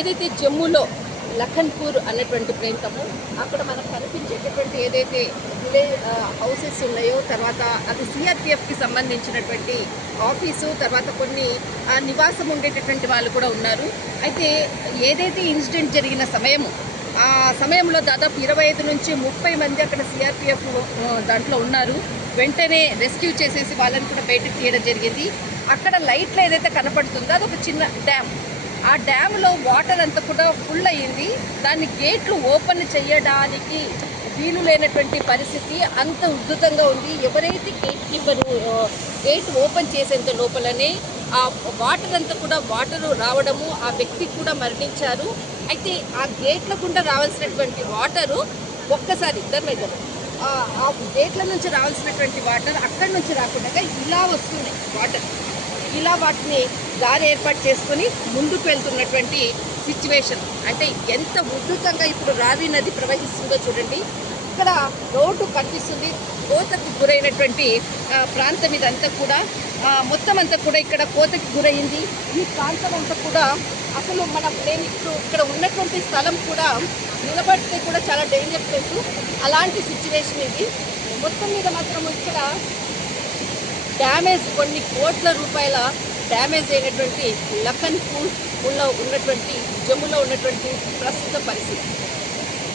ఏదైతే జమ్మూలో లఖన్పూర్ అన్నటువంటి ప్రాంతము అక్కడ మనకు కనిపించేటటువంటి ఏదైతే విలేజ్ హౌసెస్ ఉన్నాయో తర్వాత అది సిఆర్పిఎఫ్కి సంబంధించినటువంటి ఆఫీసు తర్వాత కొన్ని నివాసం ఉండేటటువంటి వాళ్ళు కూడా ఉన్నారు. అయితే ఏదైతే ఇన్సిడెంట్ జరిగిన సమయము ఆ సమయంలో దాదాపు ఇరవై ఐదు నుంచి ముప్పై మంది అక్కడ సిఆర్పిఎఫ్ దాంట్లో ఉన్నారు. వెంటనే రెస్క్యూ చేసేసి వాళ్ళని కూడా బయటకు తీయడం జరిగింది. అక్కడ లైట్లు ఏదైతే కనపడుతుందో అది ఒక చిన్న డ్యామ్ ఆ డ్యామ్లో వాటర్ అంతా కూడా ఫుల్ అయ్యింది. దాన్ని గేట్లు ఓపెన్ చేయడానికి వీలు లేనటువంటి పరిస్థితి. అంత ఉద్ధృతంగా ఉంది. ఎవరైతే గేట్ కీపర్ గేట్ ఓపెన్ చేసేంత లోపలనే ఆ వాటర్ అంతా కూడా వాటర్ రావడము ఆ వ్యక్తి కూడా మరణించారు. అయితే ఆ గేట్ల గుండా రావాల్సినటువంటి వాటరు ఒక్కసారి ఇద్దరు ఇద్దరు ఆ ఆ గేట్ల నుంచి రావాల్సినటువంటి వాటర్ అక్కడి నుంచి రాకుండా ఇలా వస్తున్నాయి వాటర్ ఇలా వాటిని దారి ఏర్పాటు చేసుకొని ముందుకు వెళ్తున్నటువంటి సిచ్యువేషన్ అంటే ఎంత ఉధృతంగా ఇప్పుడు రావి నది ప్రవహిస్తుందో చూడండి. ఇక్కడ రోడ్డు కనిపిస్తుంది. కోతకు గురైనటువంటి ప్రాంతం ఇదంతా కూడా. మొత్తం అంతా కూడా ఇక్కడ కోతకి గురైంది. ఈ ప్రాంతం అంతా కూడా అసలు మనం నేను ఇప్పుడు ఇక్కడ ఉన్నటువంటి స్థలం కూడా నిలబడితే కూడా చాలా డేంజర్ ప్లేస్ అలాంటి సిచ్యువేషన్ ఇది. మొత్తం మీద మాత్రం ఇక్కడ డ్యామేజ్ కొన్ని కోట్ల రూపాయల డ్యామేజ్ అయినటువంటి లఖన్పూర్లో ఉన్నటువంటి జమ్ములో ఉన్నటువంటి ప్రస్తుత పరిస్థితి.